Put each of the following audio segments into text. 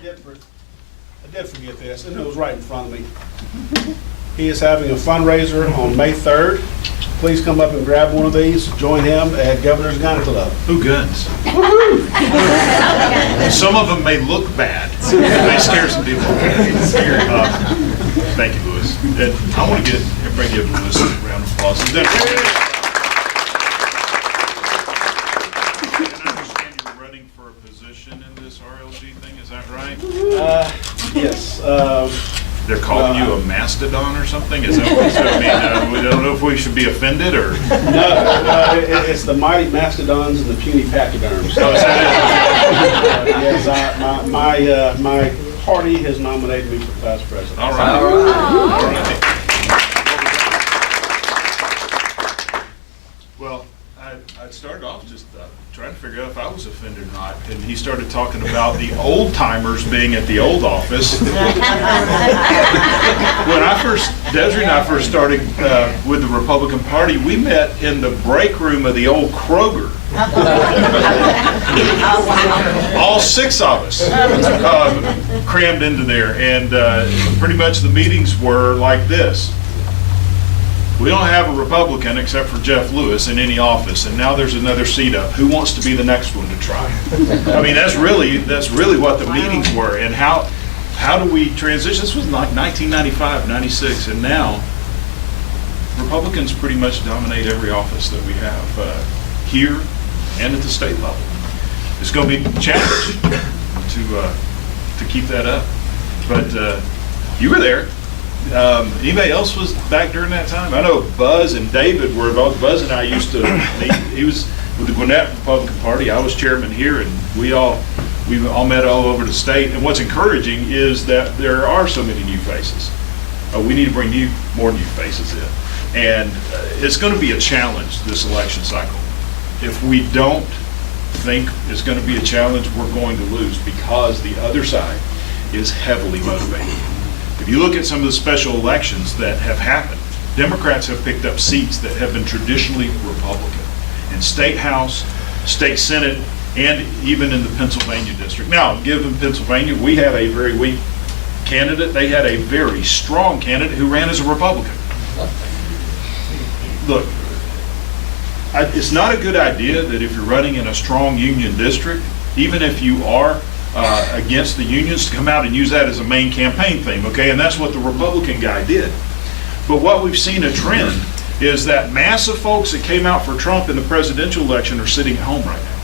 I did forget this, and it was right in front of me. He is having a fundraiser on May 3rd. Please come up and grab one of these. Join him at Governor's Gun Club. Who guns? Some of them may look bad. They scare some people. Thank you, Louis. And I want to everybody give Louis a round of applause. And I understand you're running for a position in this RLG thing. Is that right? Yes. They're calling you a mastodon or something? Is that what it's going to mean? We don't know if we should be offended or. No, it's the mighty mastodons and the puny pachyderms. Oh, is that it? Yes, my party has nominated me for vice president. All right. All right. Well, I started off just trying to figure out if I was offended or not, and he started talking about the old timers being at the old office. When Desiree and I first started with the Republican Party, we met in the break room of the old Kroger. All 6 of us crammed into there, and pretty much the meetings were like this. We don't have a Republican except for Jeff Lewis in any office, and now there's another seat up. Who wants to be the next one to try? I mean, that's really what the meetings were, and how do we transition? This was like 1995, 96, and now Republicans pretty much dominate every office that we have here and at the state level. It's going to be a challenge to keep that up, but you were there. Anybody else was back during that time? I know Buzz and David were involved. Buzz and I used to meet. He was with the Gwinnett Republican Party. I was chairman here, and we all met all over the state. And what's encouraging is that there are so many new faces. We need to bring more new faces in. And it's going to be a challenge this election cycle. If we don't think it's going to be a challenge, we're going to lose because the other side is heavily motivated. If you look at some of the special elections that have happened, Democrats have picked up seats that have been traditionally Republican in State House, State Senate, and even in the Pennsylvania district. Now, given Pennsylvania, we had a very weak candidate. They had a very strong candidate who ran as a Republican. Look, it's not a good idea that if you're running in a strong union district, even if you are against the unions, to come out and use that as a main campaign theme, okay? And that's what the Republican guy did. But what we've seen a trend is that mass of folks that came out for Trump in the presidential election are sitting at home right now.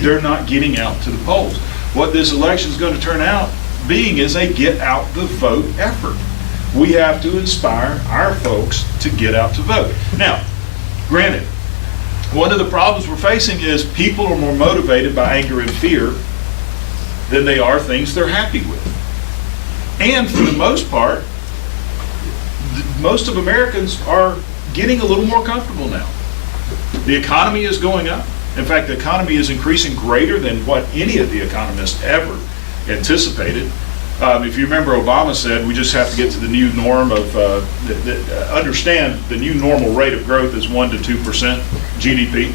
They're not getting out to the polls. What this election is going to turn out being is a get out the vote effort. We have to inspire our folks to get out to vote. Now, granted, one of the problems we're facing is people are more motivated by anger and fear than they are things they're happy with. And for the most part, most of Americans are getting a little more comfortable now. The economy is going up. In fact, the economy is increasing greater than what any of the economists ever anticipated. If you remember, Obama said we just have to get to the new norm of, understand the new normal rate of growth is 1% to 2% GDP.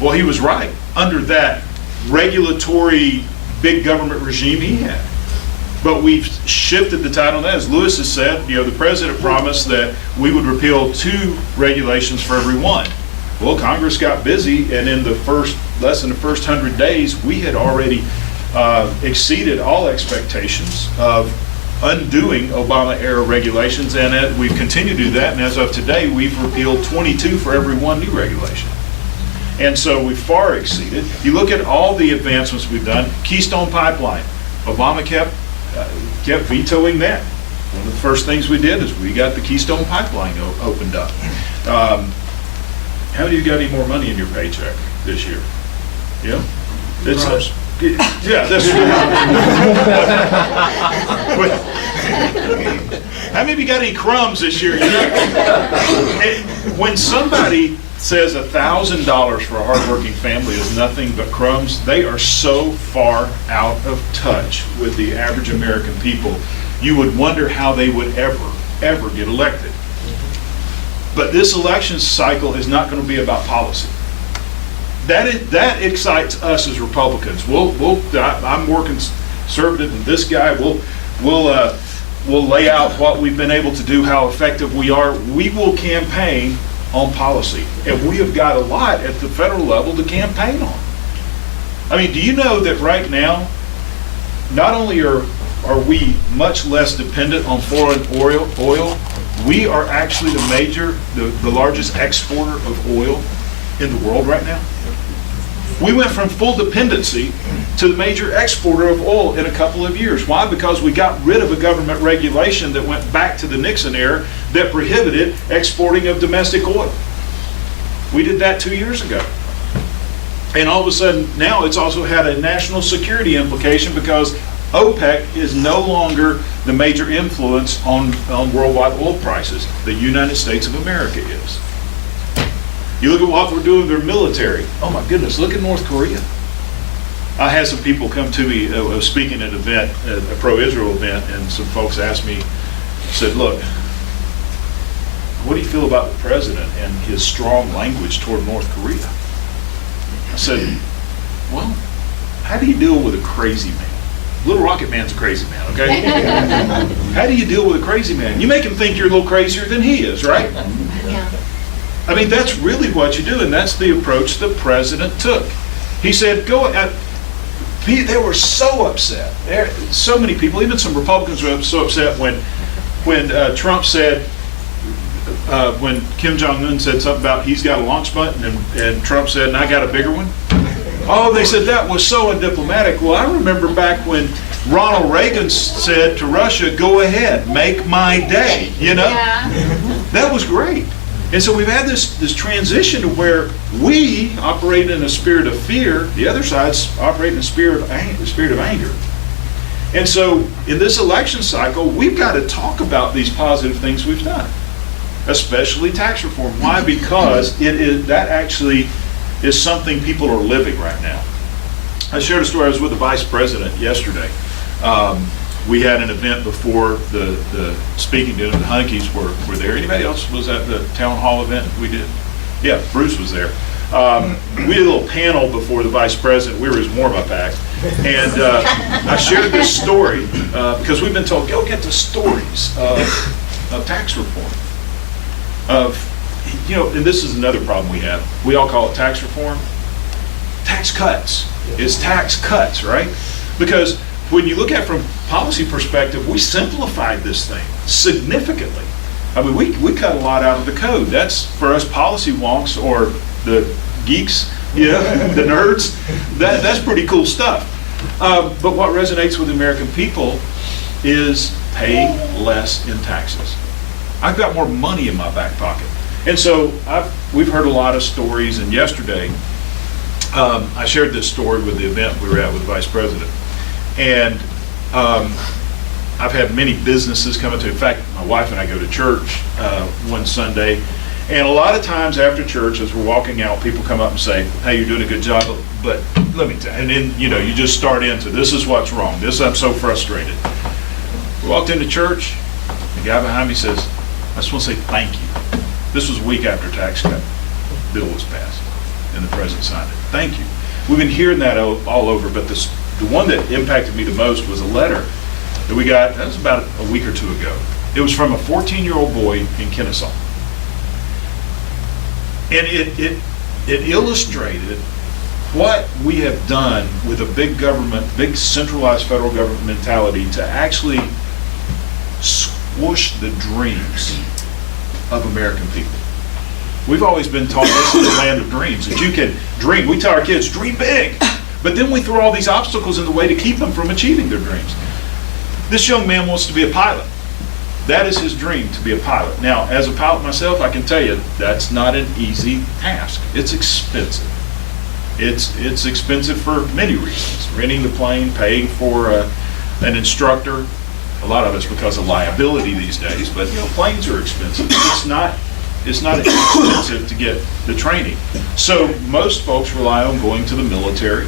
Well, he was right. Under that regulatory big government regime he had. But we've shifted the tide on that. As Lewis has said, the president promised that we would repeal 2 regulations for every one. Well, Congress got busy, and in less than the first 100 days, we had already exceeded all expectations of undoing Obama-era regulations, and we've continued to do that, and as of today, we've repealed 22 for every one new regulation. And so we far exceeded. You look at all the advancements we've done. Keystone Pipeline, Obama kept vetoing that. One of the first things we did is we got the Keystone Pipeline opened up. How many of you got any more money in your paycheck this year? Yeah? Yeah, that's how many of you got any crumbs this year? When somebody says $1,000 for a hardworking family is nothing but crumbs, they are so far out of touch with the average American people, you would wonder how they would ever get elected. But this election cycle is not going to be about policy. That excites us as Republicans. I'm working conservative and this guy. We'll lay out what we've been able to do, how effective we are. We will campaign on policy. And we have got a lot at the federal level to campaign on. I mean, do you know that right now, not only are we much less dependent on foreign oil, we are actually the largest exporter of oil in the world right now. We went from full dependency to the major exporter of oil in a couple of years. Why? Because we got rid of a government regulation that went back to the Nixon era that prohibited exporting of domestic oil. We did that 2 years ago. And all of a sudden, now it's also had a national security implication because OPEC is no longer the major influence on worldwide oil prices. The United States of America is. You look at what we're doing with their military. Oh my goodness, look at North Korea. I had some people come to me, I was speaking at an event, a pro-Israel event, and some folks asked me, said, look, what do you feel about the president and his strong language toward North Korea? I said, well, how do you deal with a crazy man? Little Rocket Man's a crazy man, okay? How do you deal with a crazy man? You make him think you're a little crazier than he is, right? Yeah. I mean, that's really what you do, and that's the approach the president took. He said, they were so upset. So many people, even some Republicans were so upset when Trump said, when Kim Jong-un said something about he's got a launch button, and Trump said, and I got a bigger one. Oh, they said that was so undiplomatic. Well, I remember back when Ronald Reagan said to Russia, go ahead, make my day, you know? Yeah. That was great. And so we've had this transition to where we operate in a spirit of fear, the other side's operate in a spirit of anger. And so in this election cycle, we've got to talk about these positive things we've done, especially tax reform. Why? Because that actually is something people are living right now. I shared a story. I was with the vice president yesterday. We had an event before the speaking dinner. The Hunnikies were there. Anybody else was at the town hall event we did? Yeah, Bruce was there. We did a little panel before the vice president. We were his warm-up act. And I shared this story because we've been told, go get the stories of tax reform. And this is another problem we have. We all call it tax reform. Tax cuts. It's tax cuts, right? Because when you look at it from policy perspective, we simplified this thing significantly. I mean, we cut a lot out of the code. That's for us policy wonks or the geeks, the nerds. That's pretty cool stuff. But what resonates with the American people is paying less in taxes. I've got more money in my back pocket. And so we've heard a lot of stories, and yesterday I shared this story with the event we were at with the vice president. And I've had many businesses come into, in fact, my wife and I go to church one Sunday, and a lot of times after church, as we're walking out, people come up and say, hey, you're doing a good job, but let me tell you, and then, you just start into, this is what's wrong, I'm so frustrated. We walked into church, the guy behind me says, I just want to say thank you. This was a week after tax cut bill was passed, and the president signed it. Thank you. We've been hearing that all over, but the one that impacted me the most was a letter that we got, that was about a week or two ago. It was from a 14-year-old boy in Kennesaw. And it illustrated what we have done with a big government, big centralized federal government mentality to actually squash the dreams of American people. We've always been taught this is the land of dreams, that you can dream. We tell our kids, dream big. But then we throw all these obstacles in the way to keep them from achieving their dreams. This young man wants to be a pilot. That is his dream, to be a pilot. Now, as a pilot myself, I can tell you that's not an easy task. It's expensive. It's expensive for many reasons. Renting the plane, paying for an instructor. A lot of it's because of liability these days, but planes are expensive. It's not expensive to get the training. So most folks rely on going to the military.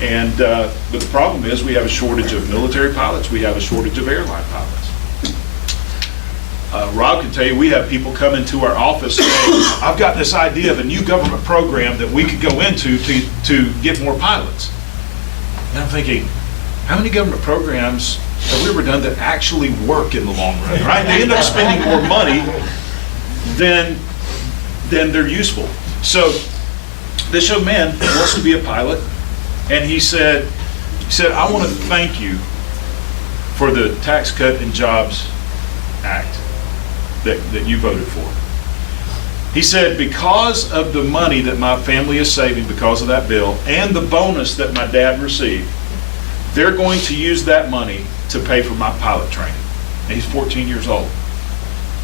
And but the problem is we have a shortage of military pilots. We have a shortage of airline pilots. Rob can tell you we have people come into our office saying, I've got this idea of a new government program that we could go into to get more pilots. And I'm thinking, how many government programs have we ever done that actually work in the long run, right? They end up spending more money than they're useful. So this young man wants to be a pilot, and he said, I want to thank you for the Tax Cut and Jobs Act that you voted for. He said, because of the money that my family is saving because of that bill and the bonus that my dad received, they're going to use that money to pay for my pilot training. And he's 14 years old.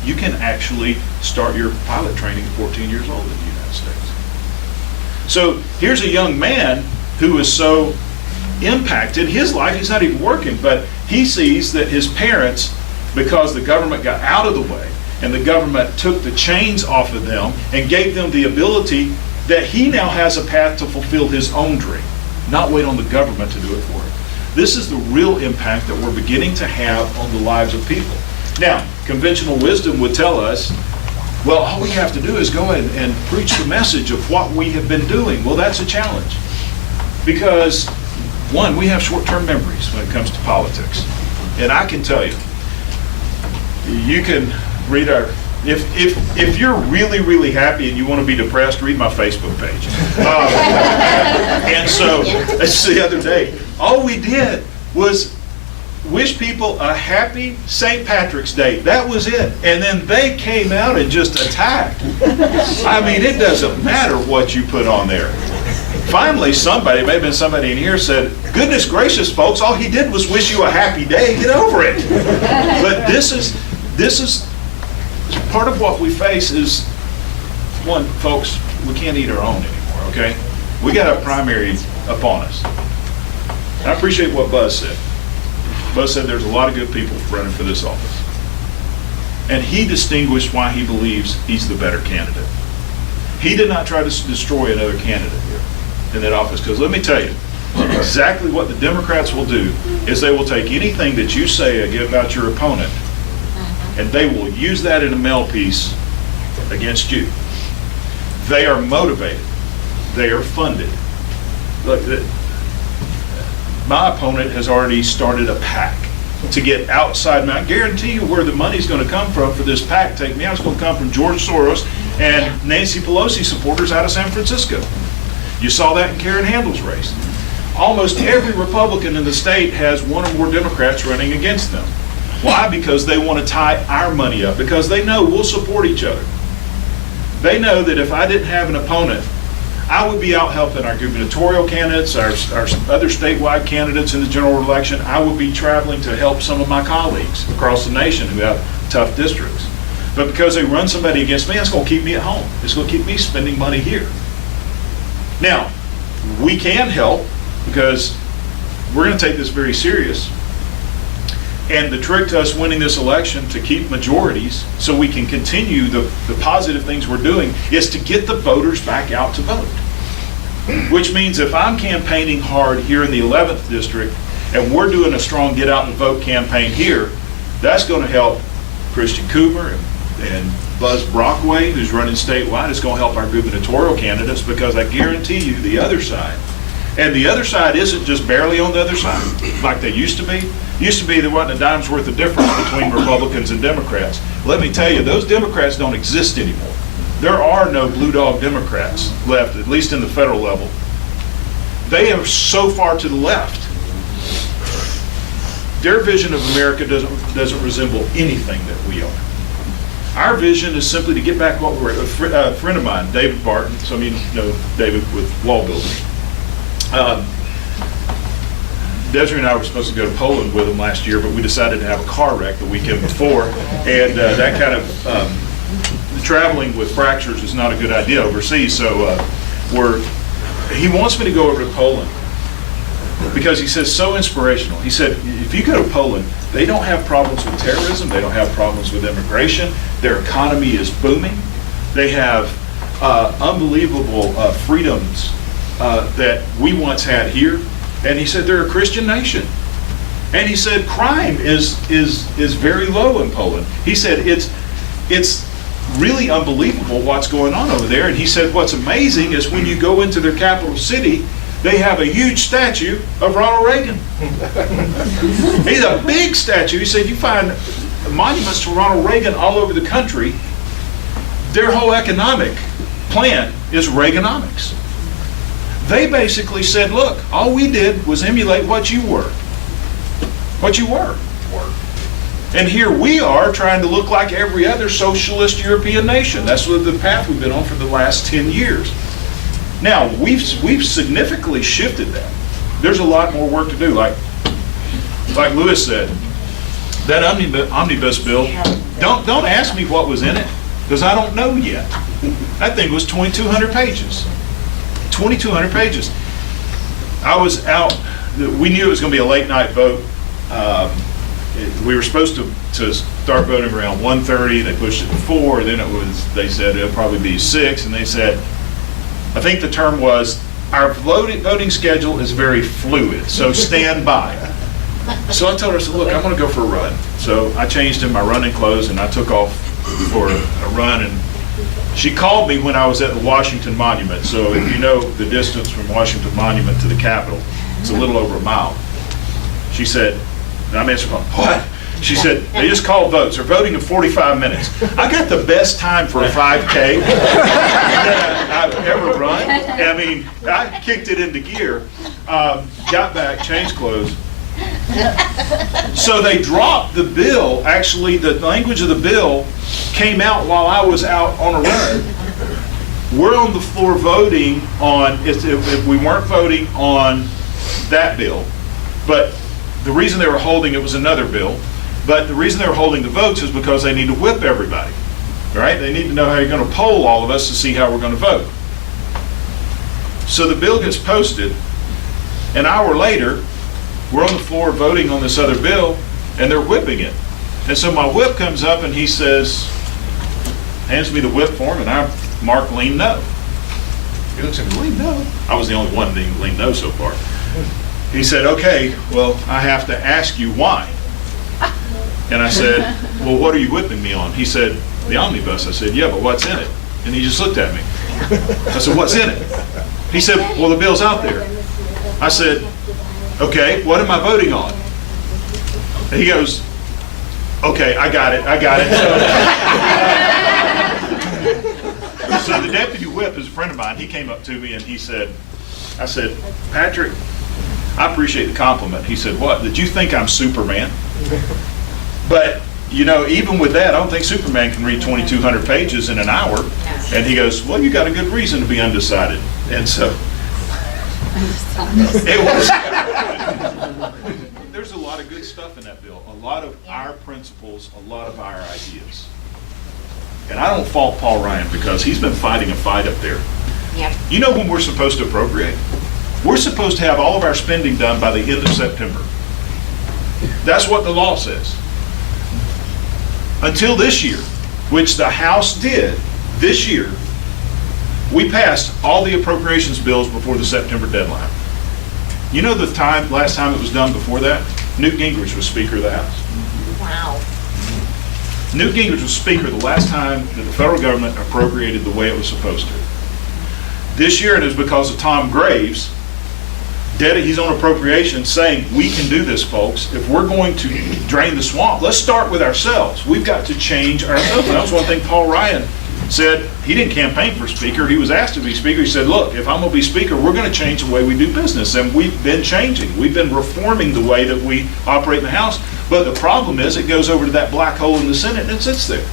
You can actually start your pilot training at 14 years old in the United States. So here's a young man who is so impacted. His life, he's not even working, but he sees that his parents, because the government got out of the way and the government took the chains off of them and gave them the ability that he now has a path to fulfill his own dream, not wait on the government to do it for him. This is the real impact that we're beginning to have on the lives of people. Now, conventional wisdom would tell us, well, all we have to do is go ahead and preach the message of what we have been doing. Well, that's a challenge. Because, one, we have short-term memories when it comes to politics. And I can tell you, you can read our, if you're really, really happy and you want to be depressed, read my Facebook page. And so, the other day, all we did was wish people a happy St. Patrick's Day. That was it. And then they came out and just attacked. I mean, it doesn't matter what you put on there. Finally, somebody, maybe been somebody in here, said, goodness gracious, folks, all he did was wish you a happy day. Get over it. But this is part of what we face is, one, folks, we can't eat our own anymore, okay? We got a primary upon us. I appreciate what Buzz said. Buzz said there's a lot of good people running for this office. And he distinguished why he believes he's the better candidate. He did not try to destroy another candidate in that office, because let me tell you, exactly what the Democrats will do is they will take anything that you say about your opponent and they will use that in a mail piece against you. They are motivated. They are funded. Look, my opponent has already started a PAC to get outside. I guarantee you where the money's going to come from for this PAC, take me out, it's going to come from George Soros and Nancy Pelosi supporters out of San Francisco. You saw that in Karen Handel's race. Almost every Republican in the state has one or more Democrats running against them. Why? Because they want to tie our money up, because they know we'll support each other. They know that if I didn't have an opponent, I would be out helping our gubernatorial candidates, our other statewide candidates in the general election. I would be traveling to help some of my colleagues across the nation who have tough districts. But because they run somebody against me, that's going to keep me at home. It's going to keep me spending money here. Now, we can help because we're going to take this very serious. And the trick to us winning this election to keep majorities so we can continue the positive things we're doing is to get the voters back out to vote. Which means if I'm campaigning hard here in the 11th district and we're doing a strong get out and vote campaign here, that's going to help Christian Cooper and Buzz Brockway, who's running statewide. It's going to help our gubernatorial candidates, because I guarantee you the other side, and the other side isn't just barely on the other side like they used to be. Used to be there wasn't a dime's worth of difference between Republicans and Democrats. Let me tell you, those Democrats don't exist anymore. There are no blue dog Democrats left, at least in the federal level. They are so far to the left. Their vision of America doesn't resemble anything that we are. Our vision is simply to get back what we're, a friend of mine, David Barton, some of you know David with wall building. Desiree and I were supposed to go to Poland with him last year, but we decided to have a car wreck the weekend before, and that kind of traveling with fractures is not a good idea overseas. So he wants me to go over to Poland because he says so inspirational. He said, if you go to Poland, they don't have problems with terrorism, they don't have problems with immigration, their economy is booming, they have unbelievable freedoms that we once had here. And he said they're a Christian nation. And he said crime is very low in Poland. He said it's really unbelievable what's going on over there. And he said what's amazing is when you go into their capital city, they have a huge statue of Ronald Reagan. He's a big statue. He said, you find monuments to Ronald Reagan all over the country. Their whole economic plan is Reaganomics. They basically said, look, all we did was emulate what you were. What you were. And here we are trying to look like every other socialist European nation. That's what the path we've been on for the last 10 years. Now, we've significantly shifted that. There's a lot more work to do. Like Lewis said, that omnibus bill, don't ask me what was in it, because I don't know yet. That thing was 2,200 pages. 2,200 pages. I was out, we knew it was going to be a late night vote. We were supposed to start voting around 1:30. They pushed it to 4. Then they said it'll probably be 6. And they said, I think the term was, our voting schedule is very fluid, so stand by. So I told her, I said, look, I'm going to go for a run. So I changed in my running clothes and I took off for a run. And she called me when I was at the Washington Monument. So if you know the distance from Washington Monument to the Capitol, it's a little over a mile. She said, and I'm answering, what? She said, they just called votes. They're voting in 45 minutes. I got the best time for a 5K that I've ever run. I mean, I kicked it into gear, got back, changed clothes. So they dropped the bill. Actually, the language of the bill came out while I was out on a run. We're on the floor voting on, if we weren't voting on that bill, but the reason they were holding it was another bill, but the reason they were holding the votes is because they need to whip everybody, right? They need to know how you're going to poll all of us to see how we're going to vote. So the bill gets posted. An hour later, we're on the floor voting on this other bill, and they're whipping it. And so my whip comes up, and he says, hands me the whip form, and I mark lean no. He looks at me, lean no? I was the only one that didn't lean no so far. He said, okay, well, I have to ask you why. And I said, well, what are you whipping me on? He said, the omnibus. I said, yeah, but what's in it? And he just looked at me. I said, what's in it? He said, well, the bill's out there. I said, okay, what am I voting on? And he goes, okay, I got it. So the deputy whip is a friend of mine. He came up to me and he said, I said, Patrick, I appreciate the compliment. He said, what? Did you think I'm Superman? But, you know, even with that, I don't think Superman can read 2,200 pages in an hour. And he goes, well, you got a good reason to be undecided. And so it was. There's a lot of good stuff in that bill. A lot of our principles, a lot of our ideas. And I don't fault Paul Ryan because he's been fighting a fight up there. Yep. You know when we're supposed to appropriate? We're supposed to have all of our spending done by the end of September. That's what the law says. Until this year, which the House did this year, we passed all the appropriations bills before the September deadline. You know the last time it was done before that? Newt Gingrich was Speaker of the House. Wow. Newt Gingrich was Speaker the last time that the federal government appropriated the way it was supposed to. This year it is because of Tom Graves. He's on appropriations saying, we can do this, folks. If we're going to drain the swamp, let's start with ourselves. We've got to change ourselves. And that was one thing Paul Ryan said. He didn't campaign for Speaker. He was asked to be Speaker. He said, look, if I'm going to be Speaker, we're going to change the way we do business. And we've been changing. We've been reforming the way that we operate in the House. But the problem is it goes over to that black hole in the Senate and it sits there.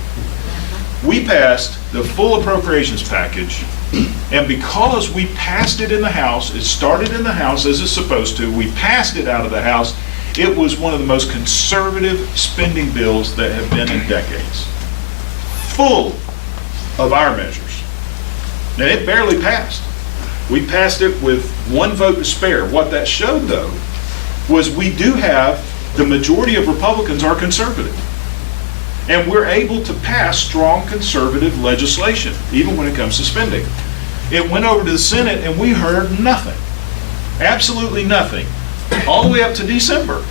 We passed the full appropriations package. And because we passed it in the House, it started in the House as it's supposed to, we passed it out of the House, it was one of the most conservative spending bills that have been in decades. Full of our measures. And it barely passed. We passed it with one vote to spare. What that showed, though, was we do have, the majority of Republicans are conservative. And we're able to pass strong conservative legislation, even when it comes to spending. It went over to the Senate and we heard nothing. Absolutely nothing. All the way up to December,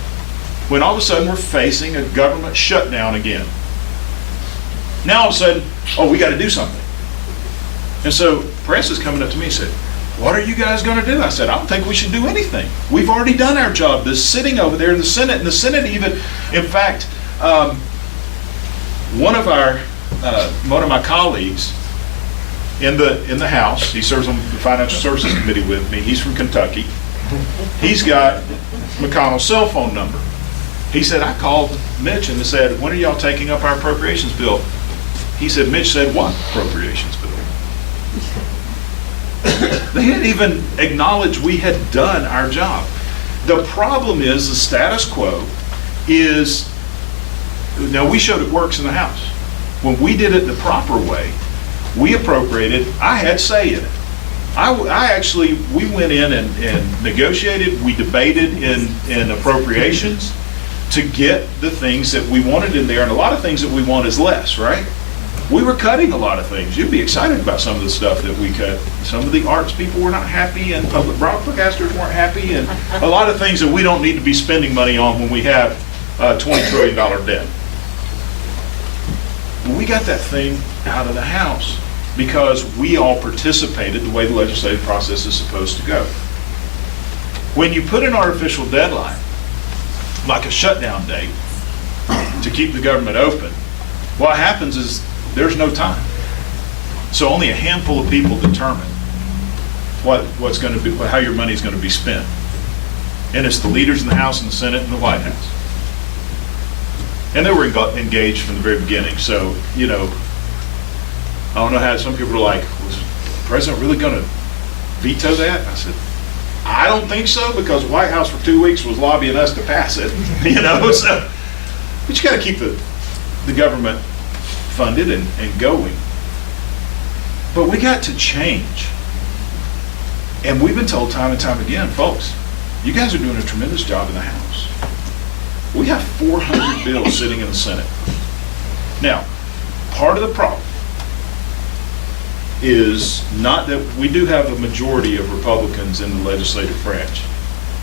when all of a sudden we're facing a government shutdown again. Now all of a sudden, oh, we got to do something. And so press is coming up to me and said, what are you guys going to do? I said, I don't think we should do anything. We've already done our job. This sitting over there in the Senate, and the Senate even, in fact, one of my colleagues in the House, he serves on the Financial Services Committee with me. He's from Kentucky. He's got McConnell's cell phone number. He said, I called Mitch and said, when are y'all taking up our appropriations bill? He said, Mitch said, what appropriations bill? They didn't even acknowledge we had done our job. The problem is the status quo is, now we showed it works in the House. When we did it the proper way, we appropriated, I had say in it. We went in and negotiated, we debated in appropriations to get the things that we wanted in there, and a lot of things that we want is less, right? We were cutting a lot of things. You'd be excited about some of the stuff that we cut. Some of the arts people were not happy, and public broadcasters weren't happy, and a lot of things that we don't need to be spending money on when we have a $20 trillion debt. We got that thing out of the House because we all participated the way the legislative process is supposed to go. When you put an artificial deadline, like a shutdown date, to keep the government open, what happens is there's no time. So only a handful of people determine what's going to be, how your money is going to be spent. And it's the leaders in the House and the Senate and the White House. And they were engaged from the very beginning. So, you know, I don't know how some people are like, was the president really going to veto that? I said, I don't think so, because the White House for 2 weeks was lobbying us to pass it, you know. So, but you got to keep the government funded and going. But we got to change. And we've been told time and time again, folks, you guys are doing a tremendous job in the House. We have 400 bills sitting in the Senate. Now, part of the problem is not that we do have a majority of Republicans in the legislative branch.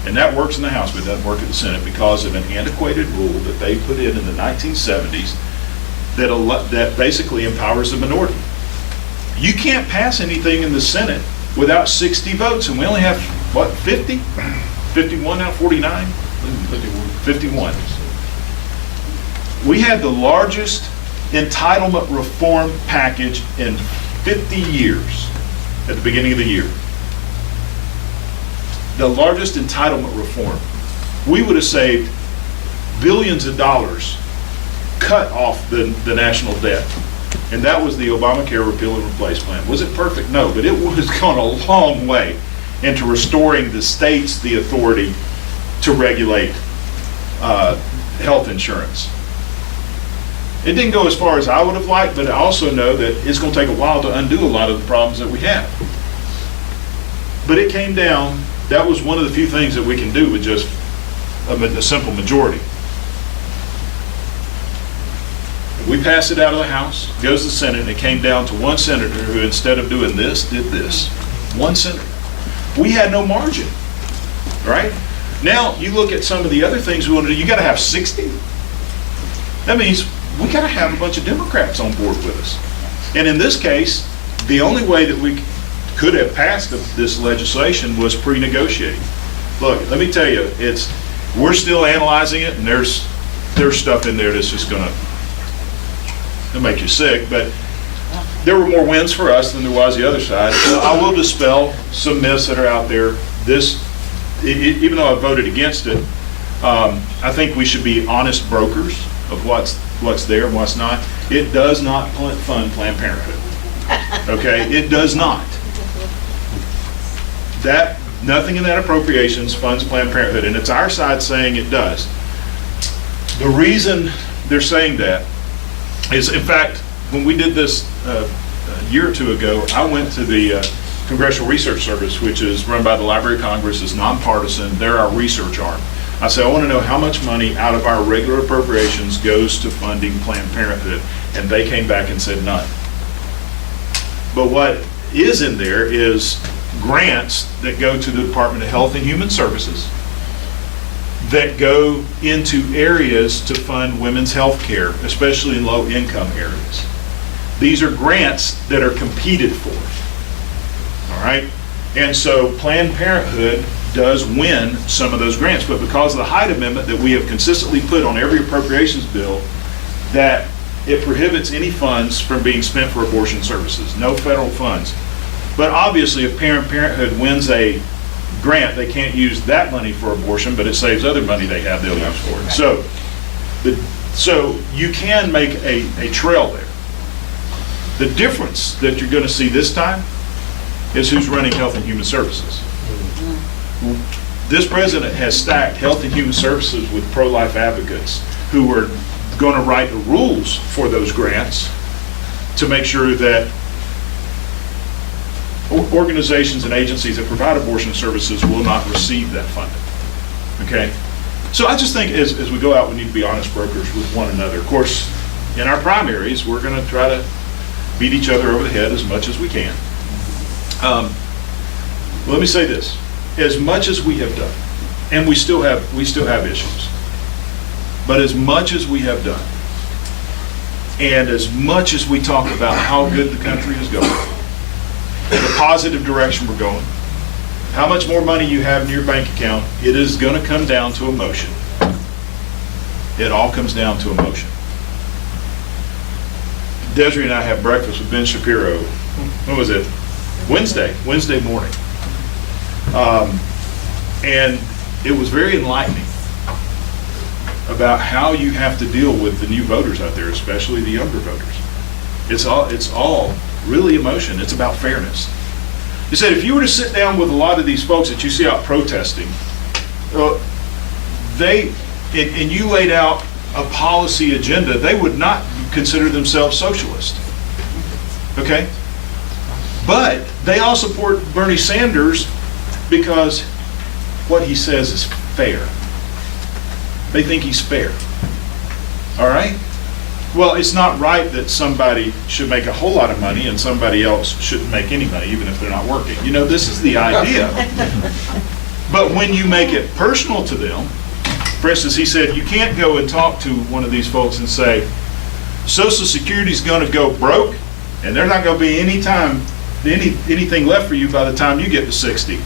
And that works in the House, but it doesn't work in the Senate because of an antiquated rule that they put in the 1970s that basically empowers the minority. You can't pass anything in the Senate without 60 votes, and we only have, what, 50? 51 now, 49? 51. We had the largest entitlement reform package in 50 years at the beginning of the year. The largest entitlement reform. We would have saved billions of dollars cut off the national debt. And that was the Obamacare repeal and replace plan. Was it perfect? No, but it was gone a long way into restoring the states the authority to regulate health insurance. It didn't go as far as I would have liked, but I also know that it's going to take a while to undo a lot of the problems that we have. But it came down, that was one of the few things that we can do with just a simple majority. We passed it out of the House, goes to the Senate, and it came down to one senator who, instead of doing this, did this. One senator. We had no margin, right? Now, you look at some of the other things we want to do, you got to have 60. That means we got to have a bunch of Democrats on board with us. And in this case, the only way that we could have passed this legislation was pre-negotiating. Look, let me tell you, we're still analyzing it, and there's stuff in there that's just going to make you sick, but there were more wins for us than there was the other side. So I will dispel some myths that are out there. Even though I voted against it, I think we should be honest brokers of what's there and what's not. It does not fund Planned Parenthood. Okay, it does not. Nothing in that appropriations funds Planned Parenthood, and it's our side saying it does. The reason they're saying that is, in fact, when we did this a year or two ago, I went to the Congressional Research Service, which is run by the Library of Congress. It's nonpartisan. They're our research arm. I said, I want to know how much money out of our regular appropriations goes to funding Planned Parenthood. And they came back and said none. But what is in there is grants that go to the Department of Health and Human Services that go into areas to fund women's health care, especially in low-income areas. These are grants that are competed for, all right? And so Planned Parenthood does win some of those grants, but because of the Hyde Amendment that we have consistently put on every appropriations bill, that it prohibits any funds from being spent for abortion services, no federal funds. But obviously, if Planned Parenthood wins a grant, they can't use that money for abortion, but it saves other money they have they'll use for it. So you can make a trail there. The difference that you're going to see this time is who's running Health and Human Services. This president has stacked Health and Human Services with pro-life advocates who are going to write the rules for those grants to make sure that organizations and agencies that provide abortion services will not receive that funding. Okay? So I just think as we go out, we need to be honest brokers with one another. Of course, in our primaries, we're going to try to beat each other over the head as much as we can. Let me say this. As much as we have done, and we still have issues, but as much as we have done, and as much as we talk about how good the country is going, the positive direction we're going, how much more money you have in your bank account, it is going to come down to emotion. It all comes down to emotion. Desiree and I had breakfast with Ben Shapiro, when was it? Wednesday morning. And it was very enlightening about how you have to deal with the new voters out there, especially the younger voters. It's all really emotion. It's about fairness. He said if you were to sit down with a lot of these folks that you see out protesting, and you laid out a policy agenda, they would not consider themselves socialist. Okay? But they all support Bernie Sanders because what he says is fair. They think he's fair. All right? Well, it's not right that somebody should make a whole lot of money and somebody else shouldn't make any money, even if they're not working. You know, this is the idea. But when you make it personal to them, for instance, he said, you can't go and talk to one of these folks and say, Social Security's going to go broke, and there's not going to be anything left for you by the time you get to 60.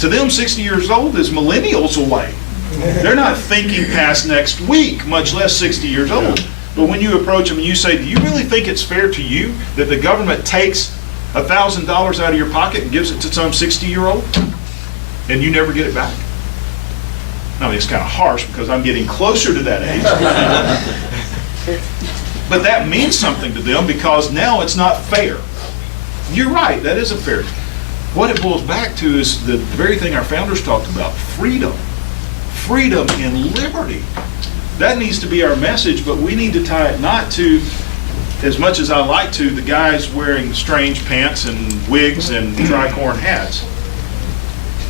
To them, 60 years old is millennials away. They're not thinking past next week, much less 60 years old. But when you approach them and you say, do you really think it's fair to you that the government takes $1,000 out of your pocket and gives it to some 60-year-old and you never get it back? I mean, it's kind of harsh because I'm getting closer to that age. But that means something to them because now it's not fair. You're right, that isn't fair. What it boils back to is the very thing our founders talked about, freedom. Freedom and liberty. That needs to be our message, but we need to tie it not to, as much as I like to, the guys wearing strange pants and wigs and tricorn hats.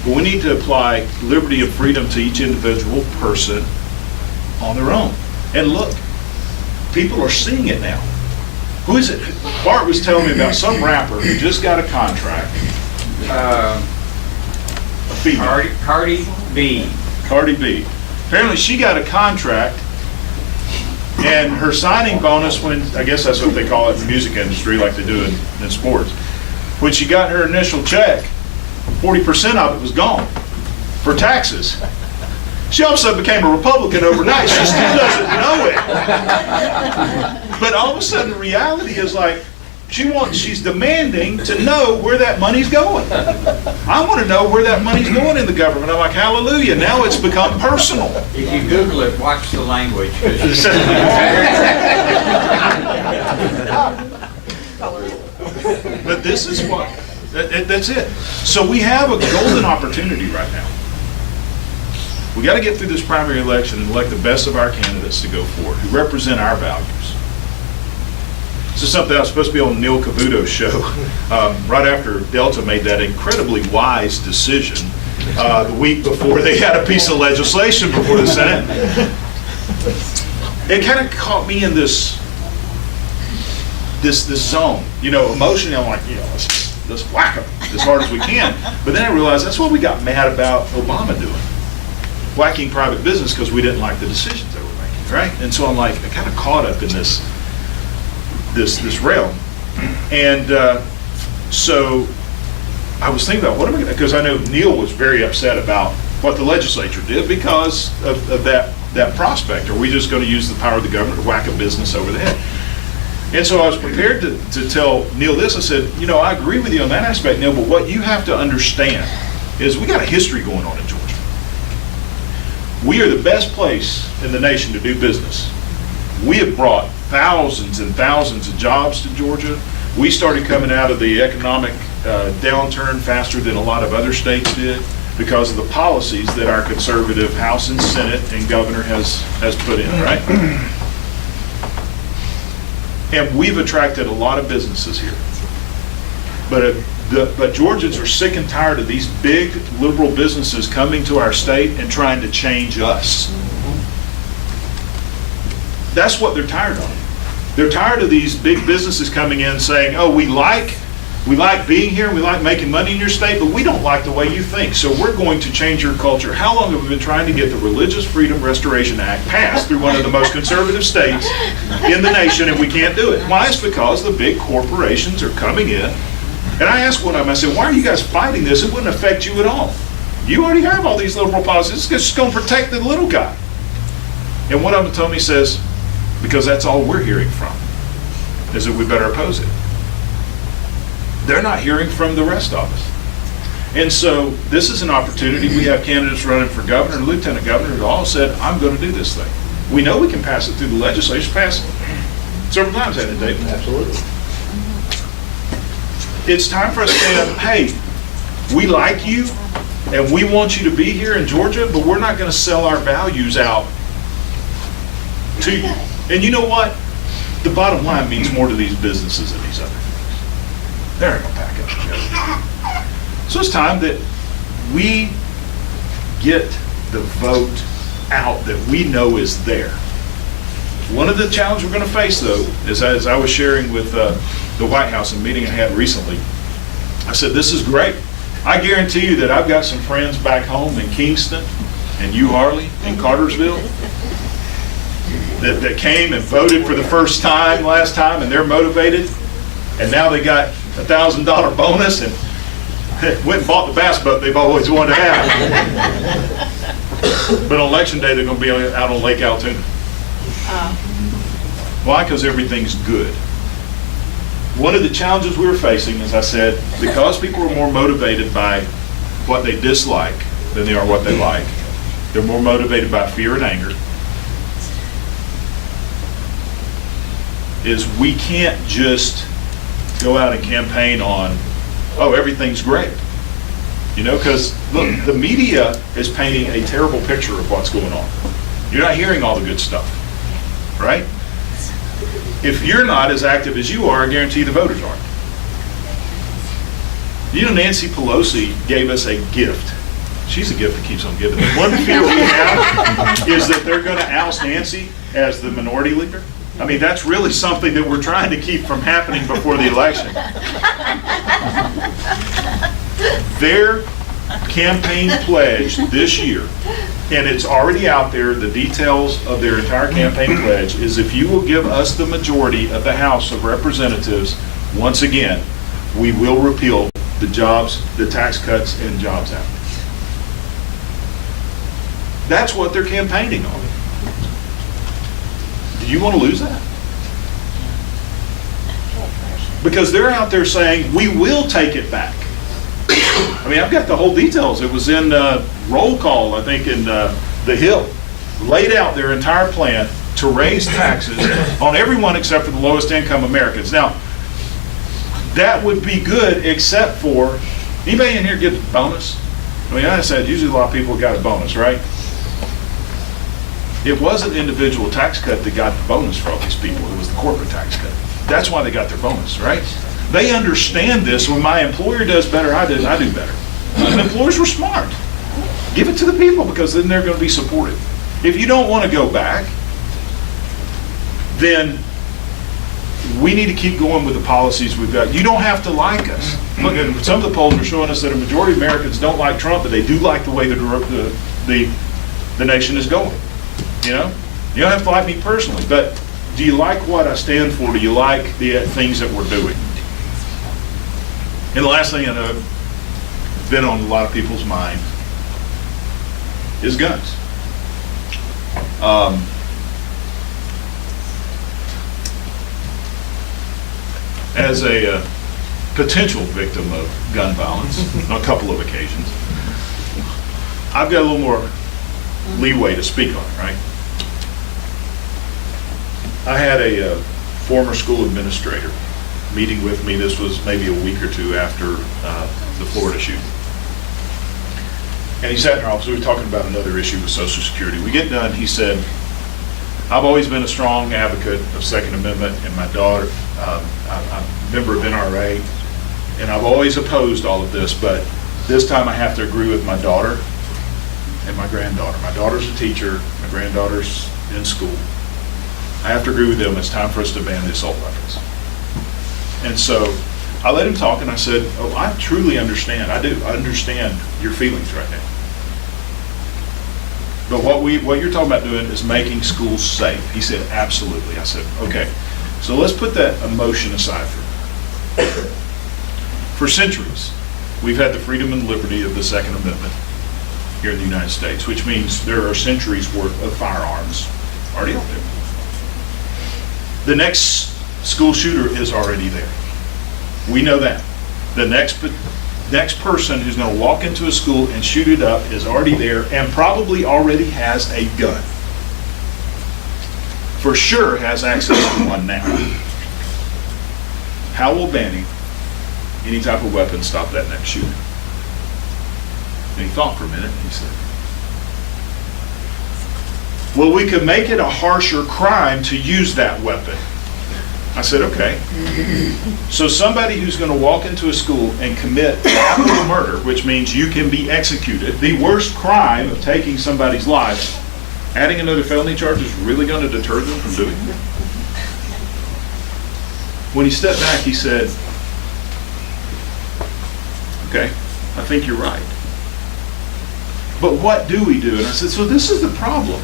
But we need to apply liberty and freedom to each individual person on their own. And look, people are seeing it now. Who is it? Bart was telling me about some rapper who just got a contract. A female. Cardi B. Cardi B. Apparently she got a contract, and her signing bonus, when I guess that's what they call it in the music industry, like they do in sports, when she got her initial check, 40% of it was gone for taxes. She also became a Republican overnight. She still doesn't know it. But all of a sudden, the reality is like, she's demanding to know where that money's going. I want to know where that money's going in the government. I'm like, hallelujah, now it's become personal. If you Google it, watch the language. But this is what, that's it. So we have a golden opportunity right now. We got to get through this primary election and elect the best of our candidates to go forward, who represent our values. This is something that was supposed to be on Neil Cavuto's show right after Delta made that incredibly wise decision the week before they had a piece of legislation before the Senate. It kind of caught me in this zone, emotionally. I'm like, let's whack them as hard as we can. But then I realized that's what we got mad about Obama doing, whacking private business because we didn't like the decisions they were making, right? And so I'm like, I kind of caught up in this realm. And so I was thinking about what am I going to, because I know Neil was very upset about what the legislature did because of that prospect. Are we just going to use the power of the government to whack a business over the head? And so I was prepared to tell Neil this. I said, you know, I agree with you on that aspect, Neil, but what you have to understand is we got a history going on in Georgia. We are the best place in the nation to do business. We have brought thousands and thousands of jobs to Georgia. We started coming out of the economic downturn faster than a lot of other states did because of the policies that our conservative House and Senate and governor has put in, right? And we've attracted a lot of businesses here. But Georgians are sick and tired of these big liberal businesses coming to our state and trying to change us. That's what they're tired of. They're tired of these big businesses coming in saying, oh, we like being here, we like making money in your state, but we don't like the way you think, so we're going to change your culture. How long have we been trying to get the Religious Freedom Restoration Act passed through one of the most conservative states in the nation, and we can't do it? Why? It's because the big corporations are coming in. And I asked one of them, I said, why are you guys fighting this? It wouldn't affect you at all. You already have all these liberal policies. It's just going to protect the little guy. And one of them told me, says, because that's all we're hearing from, is that we better oppose it. They're not hearing from the rest of us. And so this is an opportunity. We have candidates running for governor and lieutenant governor who all said, I'm going to do this thing. We know we can pass it through the legislature, pass it several times, hasn't it, David? Absolutely. It's time for us to say, hey, we like you and we want you to be here in Georgia, but we're not going to sell our values out to you. And you know what? The bottom line means more to these businesses than these other things. They're going to pack up together. So it's time that we get the vote out that we know is there. One of the challenges we're going to face, though, is as I was sharing with the White House in a meeting I had recently, I said, this is great. I guarantee you that I've got some friends back home in Kingston and you, Harley, in Cartersville, that came and voted for the first time last time, and they're motivated, and now they got $1,000 bonus and went and bought the bass boat they've always wanted to have. But on election day, they're going to be out on Lake Altoona. Why? Because everything's good. One of the challenges we were facing, as I said, because people are more motivated by what they dislike than they are what they like. They're more motivated by fear and anger. Is we can't just go out and campaign on, oh, everything's great. You know, because look, the media is painting a terrible picture of what's going on. You're not hearing all the good stuff, right? If you're not as active as you are, I guarantee the voters aren't. You know, Nancy Pelosi gave us a gift. She's a gift that keeps on giving. One fear we have is that they're going to oust Nancy as the minority leader. I mean, that's really something that we're trying to keep from happening before the election. Their campaign pledge this year, and it's already out there, the details of their entire campaign pledge, is if you will give us the majority of the House of Representatives, once again, we will repeal the jobs, the tax cuts and Jobs Act. That's what they're campaigning on. Do you want to lose that? Because they're out there saying, we will take it back. I mean, I've got the whole details. It was in roll call, I think, in the Hill. Laid out their entire plan to raise taxes on everyone except for the lowest income Americans. Now, that would be good except for, anybody in here get a bonus? I mean, I said, usually a lot of people got a bonus, right? It wasn't the individual tax cut that got the bonus for all these people. It was the corporate tax cut. That's why they got their bonus, right? They understand this. When my employer does better, I do better. And employers were smart. Give it to the people because then they're going to be supported. If you don't want to go back, then we need to keep going with the policies we've got. You don't have to like us. Look, and some of the polls are showing us that a majority of Americans don't like Trump, but they do like the way the nation is going. You know, you don't have to like me personally, but do you like what I stand for? Do you like the things that we're doing? And the last thing I know, been on a lot of people's mind is guns. As a potential victim of gun violence on a couple of occasions, I've got a little more leeway to speak on it, right? I had a former school administrator meeting with me. This was maybe a week or two after the Florida shooting. And he sat in our office, we were talking about another issue with Social Security. We get done, he said, I've always been a strong advocate of Second Amendment, and my daughter, I'm a member of NRA, and I've always opposed all of this, but this time I have to agree with my daughter and my granddaughter. My daughter's a teacher, my granddaughter's in school. I have to agree with them, it's time for us to ban the assault weapons. And so I let him talk, and I said, oh, I truly understand, I do, I understand your feelings right now. But what you're talking about doing is making schools safe. He said, absolutely. I said, okay. So let's put that emotion aside for a minute. For centuries, we've had the freedom and liberty of the Second Amendment here in the United States, which means there are centuries worth of firearms already out there. The next school shooter is already there. We know that. The next person who's going to walk into a school and shoot it up is already there and probably already has a gun. For sure has access to one now. How will banning any type of weapon stop that next shooting? And he thought for a minute and he said, well, we could make it a harsher crime to use that weapon. I said, okay. So somebody who's going to walk into a school and commit capital murder, which means you can be executed, the worst crime of taking somebody's life, adding another felony charge is really going to deter them from doing it? When he stepped back, he said, okay, I think you're right. But what do we do? And I said, so this is the problem.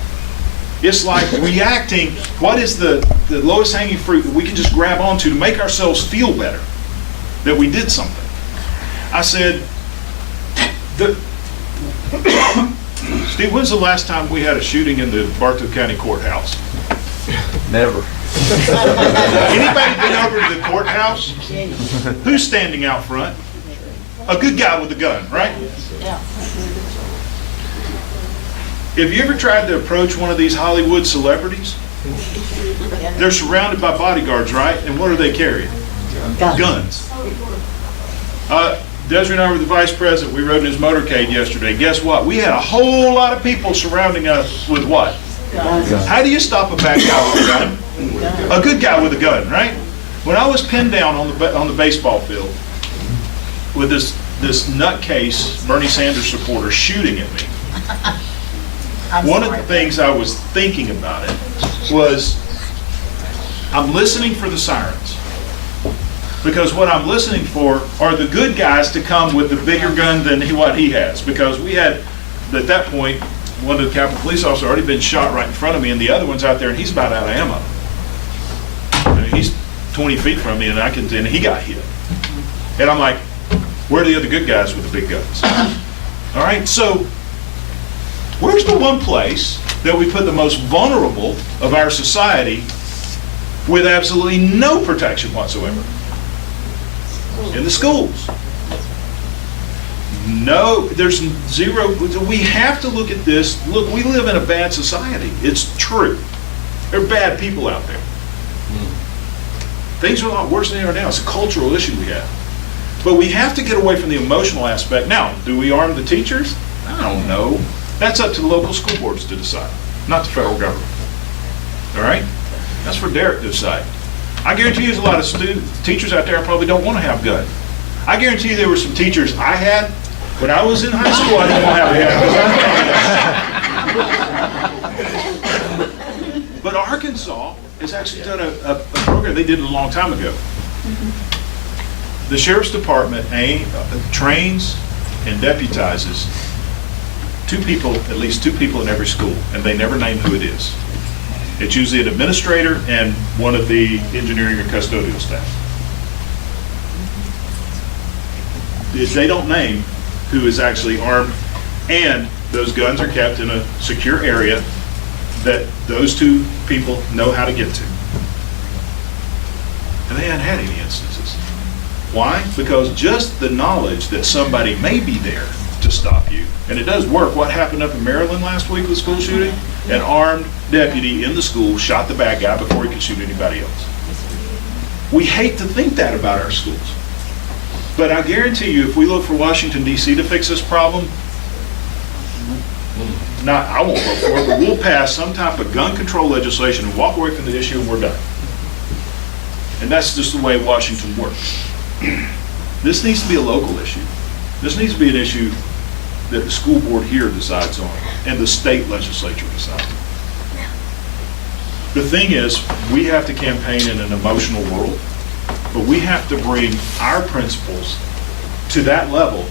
It's like reacting, what is the lowest hanging fruit that we can just grab onto to make ourselves feel better that we did something? I said, Steve, when's the last time we had a shooting in the Bartow County Courthouse? Never. Anybody been over to the courthouse? Who's standing out front? A good guy with a gun, right? Yeah. Have you ever tried to approach one of these Hollywood celebrities? They're surrounded by bodyguards, right? And what are they carrying? Guns. Desiree and I were the vice president. We rode in his motorcade yesterday. Guess what? We had a whole lot of people surrounding us with what? Guns. How do you stop a bad guy with a gun? A good guy with a gun, right? When I was pinned down on the baseball field with this nutcase Bernie Sanders supporter shooting at me, one of the things I was thinking about it was I'm listening for the sirens. Because what I'm listening for are the good guys to come with the bigger gun than what he has. Because we had, at that point, one of the Capitol Police officers already been shot right in front of me, and the other one's out there, and he's about out of ammo. I mean, he's 20 feet from me, and he got hit. And I'm like, where are the other good guys with the big guns? All right, so where's the one place that we put the most vulnerable of our society with absolutely no protection whatsoever? In the schools. No, there's zero. We have to look at this. Look, we live in a bad society. It's true. There are bad people out there. Things are a lot worse than they are now. It's a cultural issue we have. But we have to get away from the emotional aspect. Now, do we arm the teachers? I don't know. That's up to the local school boards to decide, not the federal government. All right? That's for Derek to decide. I guarantee you there's a lot of teachers out there who probably don't want to have guns. I guarantee you there were some teachers I had when I was in high school I didn't want to have a gun. But Arkansas has actually done a program. They did it a long time ago. The Sheriff's Department trains and deputizes at least two people in every school, and they never name who it is. It's usually an administrator and one of the engineering or custodial staff. If they don't name who is actually armed, and those guns are kept in a secure area that those two people know how to get to. And they hadn't had any instances. Why? Because just the knowledge that somebody may be there to stop you, and it does work. What happened up in Maryland last week with the school shooting? An armed deputy in the school shot the bad guy before he could shoot anybody else. We hate to think that about our schools. But I guarantee you, if we look for Washington, D.C. to fix this problem, I won't vote for it, but we'll pass some type of gun control legislation and walk away from the issue and we're done. And that's just the way Washington works. This needs to be a local issue. This needs to be an issue that the school board here decides on and the state legislature decides on. The thing is, we have to campaign in an emotional world, but we have to bring our principles to that level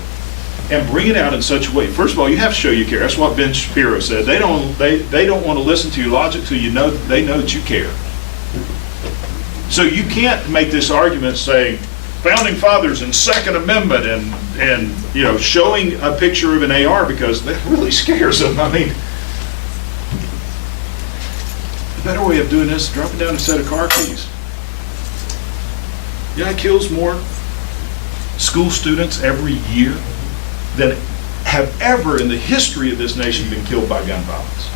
and bring it out in such a way. First of all, you have to show you care. That's what Ben Shapiro said. They don't want to listen to your logic till they know that you care. So you can't make this argument saying founding fathers and Second Amendment and showing a picture of an AR because that really scares them. I mean, the better way of doing this is dropping down a set of car keys. Yeah, it kills more school students every year than have ever in the history of this nation been killed by gun violence.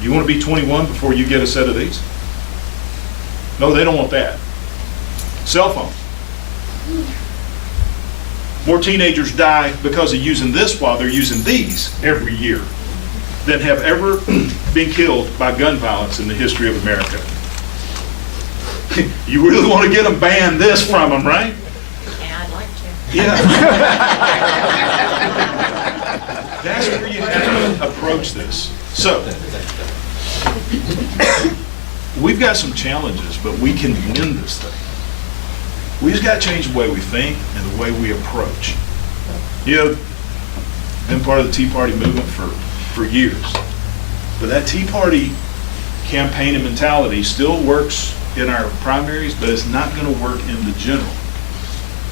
You want to be 21 before you get a set of these? No, they don't want that. Cell phone. More teenagers die because of using this while they're using these every year than have ever been killed by gun violence in the history of America. You really want to get them banned this from them, right? Yeah, I'd like to. Yeah. That's where you have to approach this. So, we've got some challenges, but we can win this thing. We just got to change the way we think and the way we approach. Been part of the Tea Party movement for years. But that Tea Party campaign and mentality still works in our primaries, but it's not going to work in the general.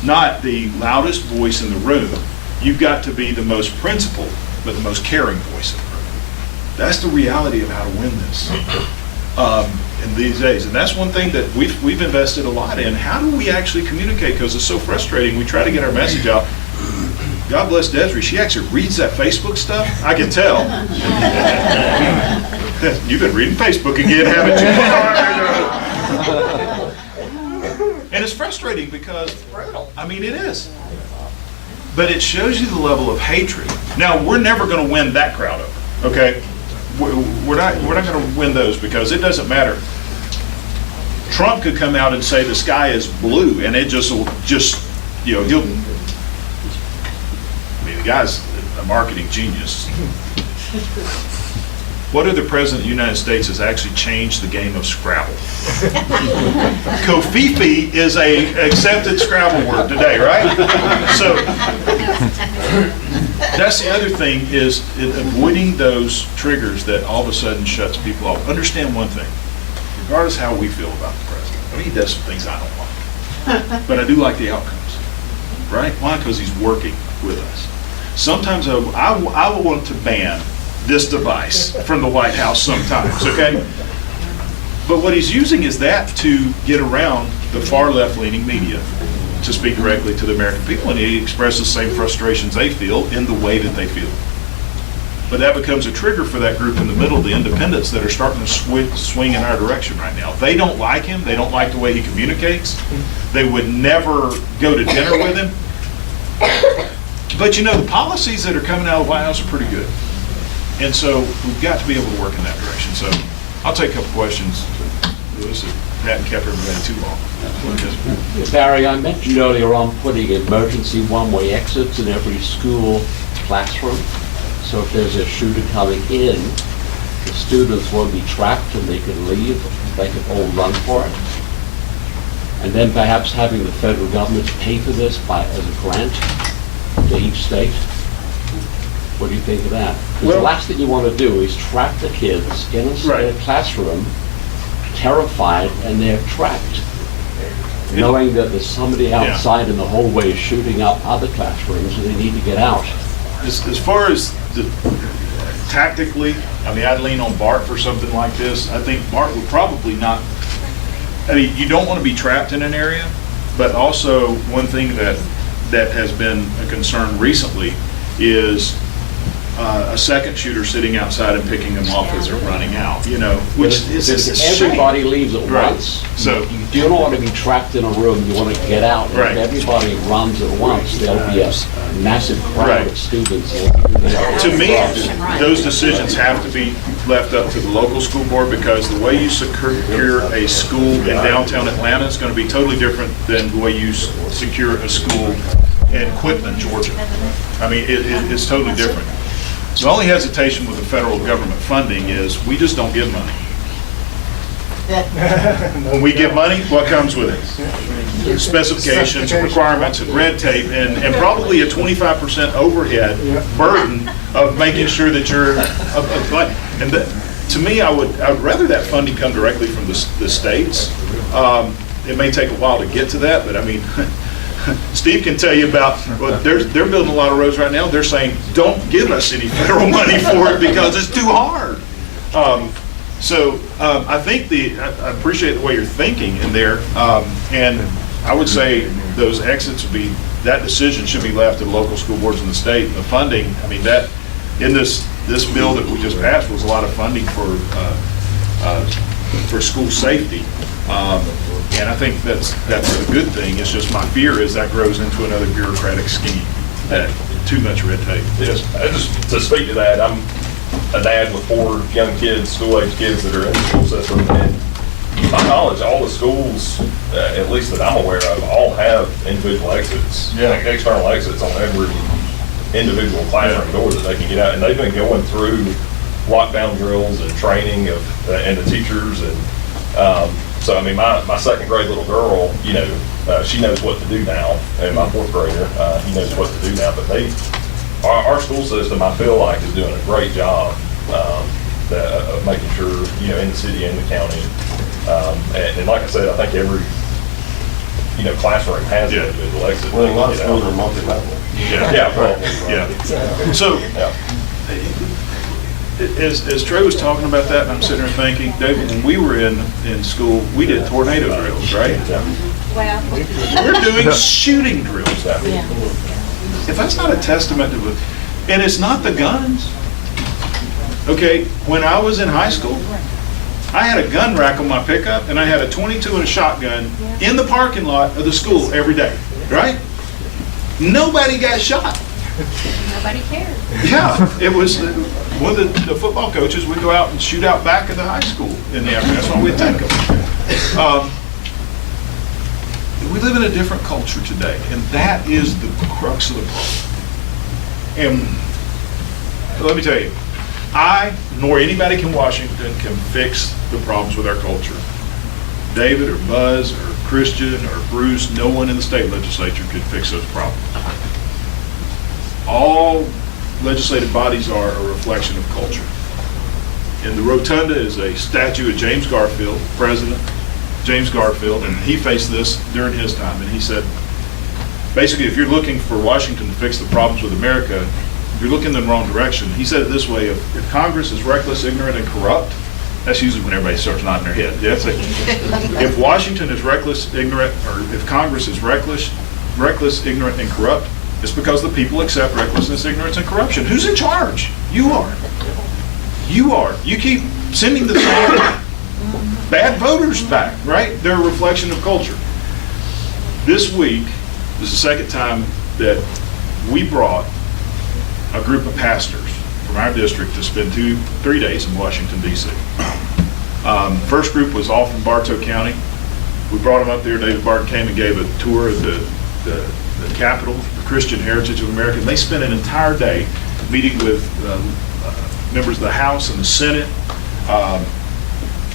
Not the loudest voice in the room. You've got to be the most principled, but the most caring voice in the room. That's the reality of how to win this in these days. And that's one thing that we've invested a lot in. How do we actually communicate? Because it's so frustrating. We try to get our message out. God bless Desiree. She actually reads that Facebook stuff. I can tell. You've been reading Facebook again, haven't you? And it's frustrating because, I mean, it is. But it shows you the level of hatred. Now, we're never going to win that crowd over, okay? We're not going to win those because it doesn't matter. Trump could come out and say the sky is blue, and it he'll, I mean, the guy's a marketing genius. What other president of the United States has actually changed the game of Scrabble? Kofifi is a accepted Scrabble word today, right? So that's the other thing is avoiding those triggers that all of a sudden shuts people off. Understand one thing, regardless of how we feel about the president. I mean, he does some things I don't like, but I do like the outcomes, right? Why? Because he's working with us. Sometimes I want to ban this device from the White House sometimes, okay? But what he's using is that to get around the far left-leaning media to speak directly to the American people, and he expresses the same frustrations they feel in the way that they feel. But that becomes a trigger for that group in the middle, the independents that are starting to swing in our direction right now. They don't like him. They don't like the way he communicates. They would never go to dinner with him. But the policies that are coming out of the White House are pretty good. And so we've got to be able to work in that direction. So I'll take a couple questions. Lewis, hadn't kept everybody too long. Barry, I mentioned earlier on putting emergency one-way exits in every school classroom. So if there's a shooter coming in, the students won't be trapped and they can leave. They can all run for it. And then perhaps having the federal government pay for this as a grant to each state. What do you think of that? Because the last thing you want to do is trap the kids in a classroom, terrified, and they're trapped. knowing that there's somebody outside in the hallway shooting up other classrooms and they need to get out. As far as tactically, I mean, I'd lean on Bart for something like this. I think Bart would probably not, I mean, you don't want to be trapped in an area, but also one thing that has been a concern recently is a second shooter sitting outside and picking them off as they're running out, which is a shame. Everybody leaves at Right. once. So- You don't want to be trapped in a room, you want to get out. And Right. if everybody runs at once, there'll be a massive crowd Right. of students. To me, those decisions have to be left up to the local school board, because the way you secure a school in downtown Atlanta is going to be totally different than the way you secure a school in Quitman, Georgia. I mean, it's totally different. The only hesitation with the federal government funding is we just don't give money. When we give money, what comes with it? Specifications, requirements, and red tape, and probably a 25% overhead burden of making sure that you're, and to me, I would rather that funding come directly from the states. It may take a while to get to that, but I mean, Steve can tell you about, well, they're building a lot of roads right now. They're saying, don't give us any federal money for it because it's too hard. I think I appreciate the way you're thinking in there. And I would say those exits would be, that decision should be left to the local school boards in the state. And the funding, I mean, that, in this bill that we just passed was a lot of funding for school safety. And I think that's a good thing. It's just my fear is that grows into another bureaucratic scheme, that too much red tape. Yes, just to speak to that, I'm a dad with 4 young kids, school-age kids that are in the school system, and to my knowledge, all the schools, at least that I'm aware of, all have individual exits, like external exits on every individual classroom door that they can get out, and they've been going through lockdown drills and training and the teachers, and so I mean, my second grade little girl, she knows what to do now, and my 4th grader, he knows what to do now, but our school system, I feel like, is doing a great job of making sure, in the city and the county. And like I said, I think every, classroom has an individual exit. Well, a lot of schools are multi-level. Yeah. So, as Trey was talking about that, and I'm sitting there thinking, David, when we were in school, we did tornado drills, right? Well, We're doing shooting drills. yeah. If that's not a testament to it, and it's not the guns. Okay, when I was in high school, I had a gun rack on my pickup, and I had a .22 and a shotgun in the parking lot of the school every day, right? Nobody got shot. Nobody cared. Yeah, it was, one of the football coaches would go out and shoot out back of the high school in the afternoon. That's what we'd take them. We live in a different culture today, and that is the crux of the problem. And let me tell you, I, nor anybody in Washington, can fix the problems with our culture. David or Buzz or Christian or Bruce, no one in the state legislature could fix those problems. All legislative bodies are a reflection of culture. And the rotunda is a statue of James Garfield, President James Garfield, and he faced this during his time. And he said, basically, if you're looking for Washington to fix the problems with America, you're looking in the wrong direction. He said it this way: if Congress is reckless, ignorant, and corrupt, that's usually when everybody starts nodding their head. That's it. If Washington is reckless, ignorant, or if Congress is reckless, ignorant, and corrupt, it's because the people accept recklessness, ignorance, and corruption. Who's in charge? You are. You are. You keep sending the same bad voters back, right? They're a reflection of culture. This week is the second time that we brought a group of pastors from our district to spend 3 days in Washington, D.C. First group was all from Bartow County. We brought them up there. David Barton came and gave a tour of the capital, the Christian heritage of America. And they spent an entire day meeting with members of the House and the Senate.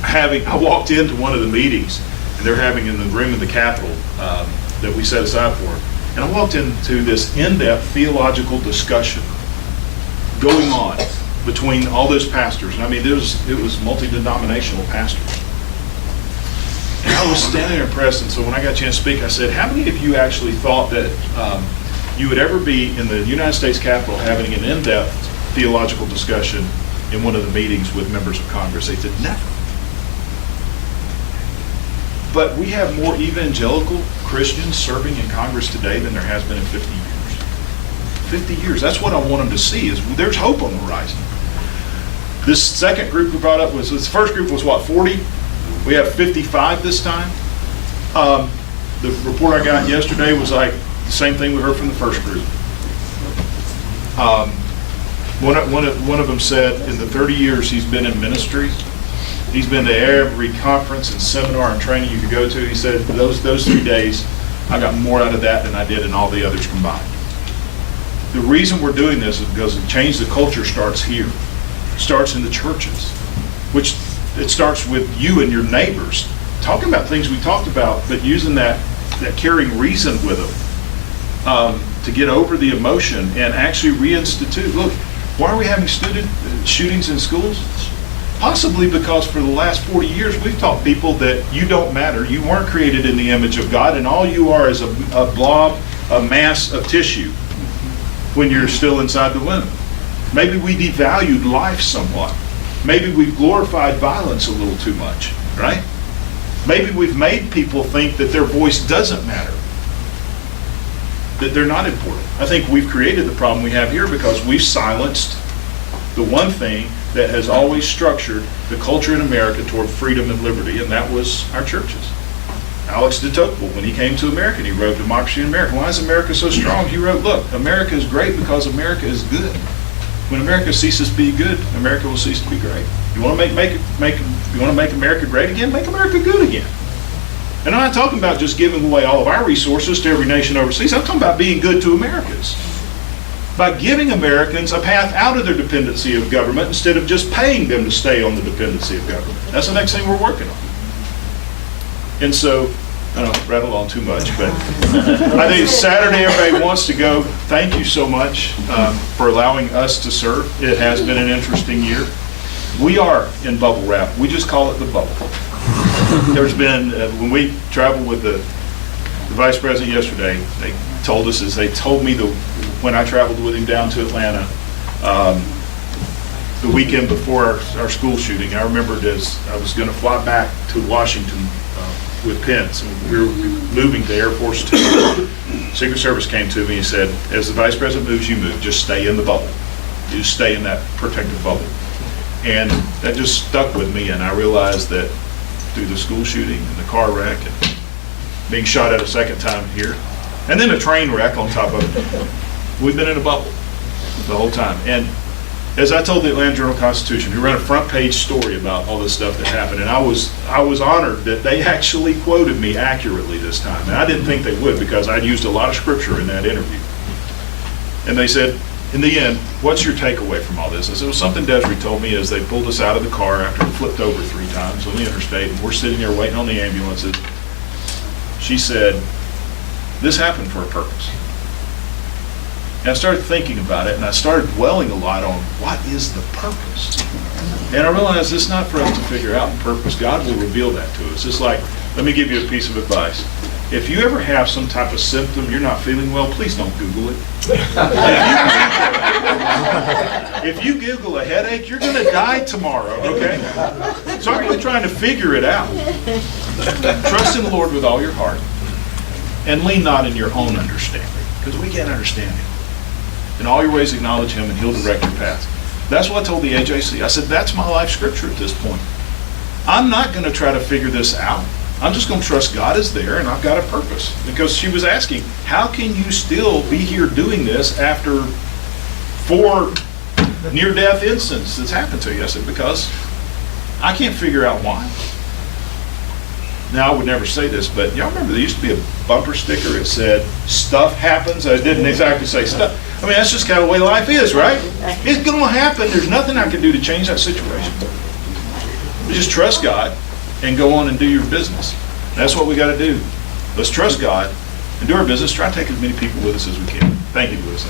I walked into one of the meetings, and they're having in the room in the Capitol that we set aside for them. And I walked into this in-depth theological discussion going on between all those pastors. And I mean, it was multi-denominational pastors. And I was standing there impressed, and so when I got a chance to speak, I said, how many of you actually thought that you would ever be in the United States Capitol having an in-depth theological discussion in one of the meetings with members of Congress? They said, never. But we have more evangelical Christians serving in Congress today than there has been in 50 years. 50 years. That's what I want them to see, is there's hope on the horizon. This second group we brought up was, this first group was what, 40? We have 55 this time. The report I got yesterday was like the same thing we heard from the first group. One of them said in the 30 years he's been in ministry, he's been to every conference and seminar and training you could go to. He said those 3 days, I got more out of that than I did in all the others combined. The reason we're doing this is because the change the culture starts here. It starts in the churches, which it starts with you and your neighbors, talking about things we talked about, but using that caring reason with them to get over the emotion and actually reinstitute. Look, why are we having student shootings in schools? Possibly because for the last 40 years we've taught people that you don't matter, you weren't created in the image of God, and all you are is a blob, a mass of tissue when you're still inside the womb. Maybe we devalued life somewhat. Maybe we've glorified violence a little too much, right? Maybe we've made people think that their voice doesn't matter, that they're not important. I think we've created the problem we have here because we've silenced the one thing that has always structured the culture in America toward freedom and liberty, and that was our churches. Alex de Tocqueville, when he came to America, and he wrote Democracy in America. Why is America so strong? He wrote, look, America is great because America is good. When America ceases to be good, America will cease to be great. You want to make America great again? Make America good again. And I'm not talking about just giving away all of our resources to every nation overseas. I'm talking about being good to Americans. By giving Americans a path out of their dependency of government instead of just paying them to stay on the dependency of government. That's the next thing we're working on. And so, I don't rattle on too much, but I think Saturday everybody wants to go. Thank you so much for allowing us to serve. It has been an interesting year. We are in bubble wrap. We just call it the bubble. There's been, when we traveled with the vice president yesterday, they told us, as they told me when I traveled with him down to Atlanta, the weekend before our school shooting, I remembered as I was going to fly back to Washington with Pence, and we were moving to Air Force 2. Secret Service came to me and said, as the vice president moves, you move. Just stay in the bubble. You just stay in that protective bubble. And that just stuck with me, and I realized that through the school shooting and the car wreck and being shot at a second time here, and then a train wreck on top of it, we've been in a bubble the whole time. And as I told the Atlanta Journal-Constitution, who ran a front page story about all this stuff that happened, and I was honored that they actually quoted me accurately this time. And I didn't think they would, because I'd used a lot of scripture in that interview. And they said, in the end, what's your takeaway from all this? I said, it was something Desiree told me as they pulled us out of the car after it flipped over 3 times on the interstate, and we're sitting there waiting on the ambulances. She said, this happened for a purpose. And I started thinking about it, and I started dwelling a lot on what is the purpose. And I realized it's not for us to figure out the purpose. God will reveal that to us. It's like, let me give you a piece of advice. If you ever have some type of symptom, you're not feeling well, please don't Google it. If you Google a headache, you're going to die tomorrow, okay? So I'm really trying to figure it out. Trust in the Lord with all your heart, and lean not in your own understanding, because we can't understand Him. In all your ways acknowledge Him, and He'll direct your path. That's what I told the AJC. I said, that's my life scripture at this point. I'm not going to try to figure this out. I'm just going to trust God is there, and I've got a purpose. Because she was asking, how can you still be here doing this after 4 near-death incidents that's happened to you? I said, because I can't figure out why. Now, I would never say this, but y'all remember there used to be a bumper sticker that said, stuff happens? I didn't exactly say stuff. I mean, that's just kind of the way life is, right? It's going to happen. There's nothing I can do to change that situation. But just trust God and go on and do your business. That's what we got to do. Let's trust God and do our business. Try to take as many people with us as we can. Thank you, Lewis.